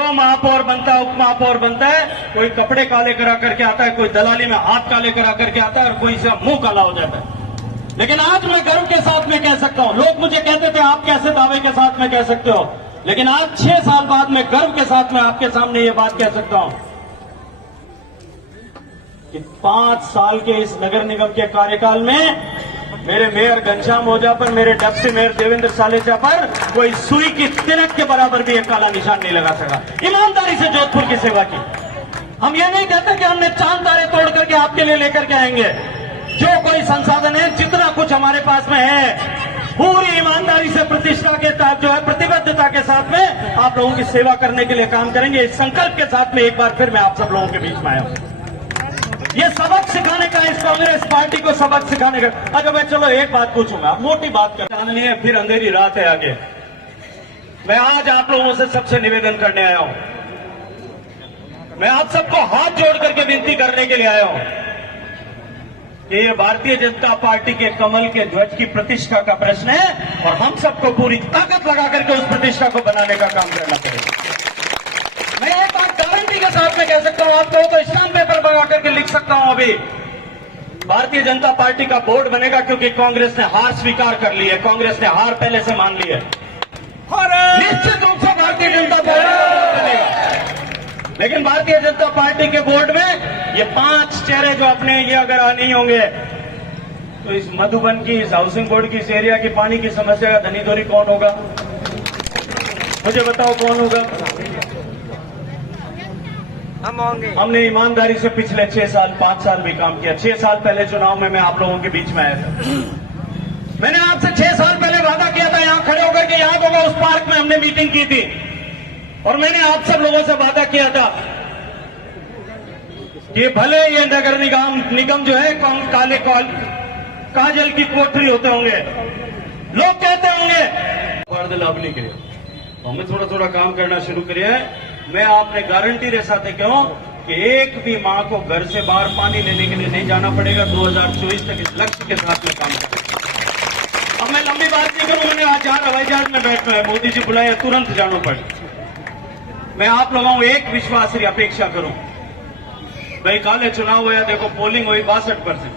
जो महापौर बनता है, उप महापौर बनता है, कोई कपड़े काले करा करके आता है, कोई दलाली में हाथ काले करा करके आता है और कोई से मुंह काला हो जाता है। लेकिन आज मैं गर्व के साथ में कह सकता हूं, लोग मुझे कहते थे आप कैसे दावे के साथ में कह सकते हो, लेकिन आज 6 साल बाद मैं गर्व के साथ में आपके सामने ये बात कह सकता हूं कि 5 साल के इस नगर निगम के कार्यकाल में मेरे मेयर घनश्याम ओझा पर, मेरे डिप्टी मेयर देवेंद्र सालेचा पर कोई सुई की तिनक के बराबर भी एक काला निशान नहीं लगा सका। ईमानदारी से जोधपुर की सेवा की। हम ये नहीं कहते कि हमने चांद तारे तोड़ करके आपके लिए लेकर के आएंगे। जो कोई संसाधन है, जितना कुछ हमारे पास में है, पूरी ईमानदारी से प्रतिष्ठा के साथ जो है, प्रतिबद्धता के साथ में आप लोगों की सेवा करने के लिए काम करेंगे। इस संकल्प के साथ में एक बार फिर मैं आप सब लोगों के बीच में आया हूं। ये सबक सिखाने का, इस कांग्रेस पार्टी को सबक सिखाने का। अच्छा मैं चलो एक बात पूछूंगा, मोटी बात करनी है, फिर अंधेरी रात है आगे। मैं आज आप लोगों से सबसे निवेदन करने आया हूं, मैं आप सबको हाथ जोड़ करके विनती करने के लिए आया हूं कि ये भारतीय जनता पार्टी के कमल के ध्वज की प्रतिष्ठा का प्रश्न है और हम सबको पूरी ताकत लगा करके उस प्रतिष्ठा को बनाने का काम करना पड़ेगा। मैं एक बात गारंटी के साथ में कह सकता हूं, आप लोगों को स्टाम्प पेपर बना करके लिख सकता हूं, अभी भारतीय जनता पार्टी का बोर्ड बनेगा, क्योंकि कांग्रेस ने हार स्वीकार कर ली है, कांग्रेस ने हार पहले से मान ली है। निश्चित रूप से भारतीय जनता पार्टी बनेगा, लेकिन भारतीय जनता पार्टी के बोर्ड में ये 5 चेहरे जो अपने ये अगर नहीं होंगे तो इस मधुबन की, इस हाउसिंग बोर्ड की, इस एरिया की पानी की समस्या का धनीधोरी कौन होगा? मुझे बताओ कौन होगा? हम होंगे। हमने ईमानदारी से पिछले 6 साल 5 साल भी काम किया। 6 साल पहले चुनाव में मैं आप लोगों के बीच में आया था। मैंने आपसे 6 साल पहले वादा किया था, यहां खड़े होकर के, याद होगा उस पार्क में हमने मीटिंग की थी और मैंने आप सब लोगों से वादा किया था कि भले ये नगर निगम जो है काले काजल की कोठरी होते होंगे, लोग कहते होंगे लाभ नहीं किया, हमें थोड़ा थोड़ा काम करना शुरू करिए। मैं आपने गारंटी रे साथ क्यों कि एक भी मां को घर से बाहर पानी लेने के लिए नहीं जाना पड़ेगा। 2024 तक इस लक्ष्य के साथ में काम करें। अब मैं लंबी बात नहीं करूं, मैंने आज जहां हवाई जहाज में बैठना है, मोदी जी बुलाए, तुरंत जाना पड़े। मैं आप लोगों को एक विश्वास की अपेक्षा करूं, भाई काले चुनाव हुआ, देखो पोलिंग हुई 62%।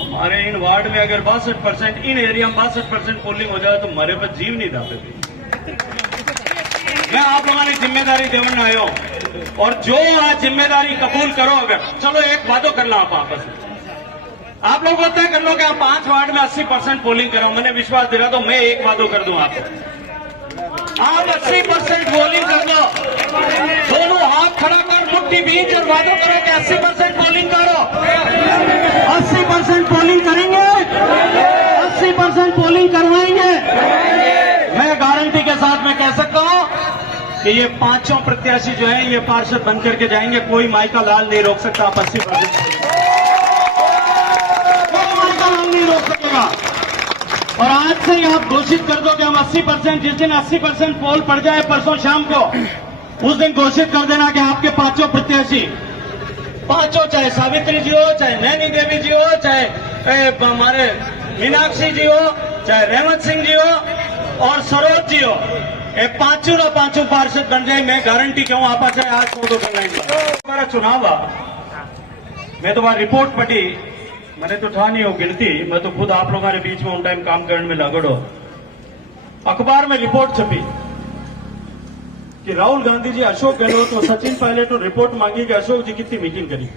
हमारे इन वार्ड में अगर 62%, इन एरिया में 62% पोलिंग हो जाए तो हमारे पास जीव नहीं दाते। मैं आप लोगों ने जिम्मेदारी देवना आयो और जो आज जिम्मेदारी कबूल करो, अगर चलो एक वादो कर लो आप आपस में, आप लोग तय कर लो कि आप 5 वार्ड में 80% पोलिंग करो। मैंने विश्वास दिला तो मैं एक वादो कर दूं आपको, आप 80% पोलिंग कर दो, दोनों हाथ खड़ा कर, मुट्ठी बीच और वादो करो कि 80% पोलिंग करो। 80% पोलिंग करेंगे, 80% पोलिंग करवाएंगे। मैं गारंटी के साथ में कह सकता हूं कि ये 5 प्रत्याशी जो है ये पार्षद बन करके जाएंगे, कोई माइका लाल नहीं रोक सकता। आप 80% कोई माइका लाल नहीं रोक सकेगा। और आज से ही आप घोषित कर दो कि हम 80%, जिस दिन 80% पोल पड़ जाए परसों शाम को, उस दिन घोषित कर देना कि आपके 5 प्रत्याशी, 5, चाहे सावित्री जी हो, चाहे नैनी देवी जी हो, चाहे हमारे मीनाक्षी जी हो, चाहे रहमत सिंह जी हो और सरोज जी हो, ये 5 पार्षद बन जाए। मैं गारंटी क्यों आपा चाहे आज 100 हमारा चुनाव आ, मैं तो वहां रिपोर्ट पढ़ी, मैंने तो ठा नहीं हो गिनती, मैं तो खुद आप लोगों के बीच में उन टाइम काम करने में लगड़ो। अखबार में रिपोर्ट छपी कि राहुल गांधी जी, अशोक गहलोत और सचिन पायलट और रिपोर्ट मांगी कि अशोक जी कितनी मीटिंग करी।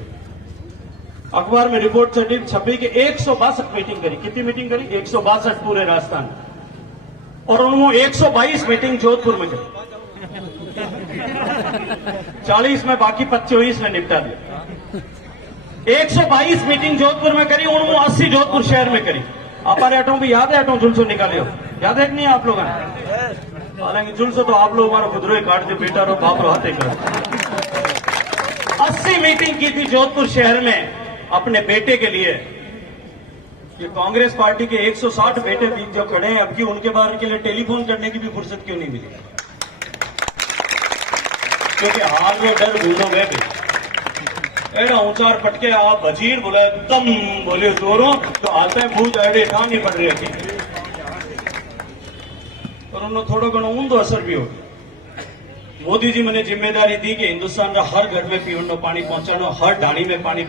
अखबार में रिपोर्ट छपी कि 162 मीटिंग करी। कितनी मीटिंग करी? 162 पूरे राजस्थान, और उन्होंने 122 मीटिंग जोधपुर में करी। 40 में, बाकी 25 में निपटा दिया। 122 मीटिंग जोधपुर में करी, उन्होंने 80 जोधपुर शहर में करी। अपारे अटों भी याद है, अटों जुलसो निकाले हो, याद है कि नहीं आप लोग? हालांकि जुलसो तो आप लोग हमारा खुदरो काट दे, बेटा रो बाप रो हाथे कर। 80 मीटिंग की थी जोधपुर शहर में अपने बेटे के लिए। ये कांग्रेस पार्टी के 160 बेटे भी जो खड़े हैं, अब की उनके बारे के लिए टेलीफोन करने की भी फुर्सत क्यों नहीं मिली? क्योंकि हार वो डर भूलो गए भी। एड़ा ऊंचार पटके आप वजीर बोले, तम बोले जोरों तो आता है भूज आड़े काम नहीं पड़ रही थी, और उन्होंने थोड़ा घणो ऊंधो असर भी हो गया। मोदी जी मैंने जिम्मेदारी दी कि हिंदुस्तान रा हर घर में पीवन पानी पहुंचानो, हर ढाणी में पानी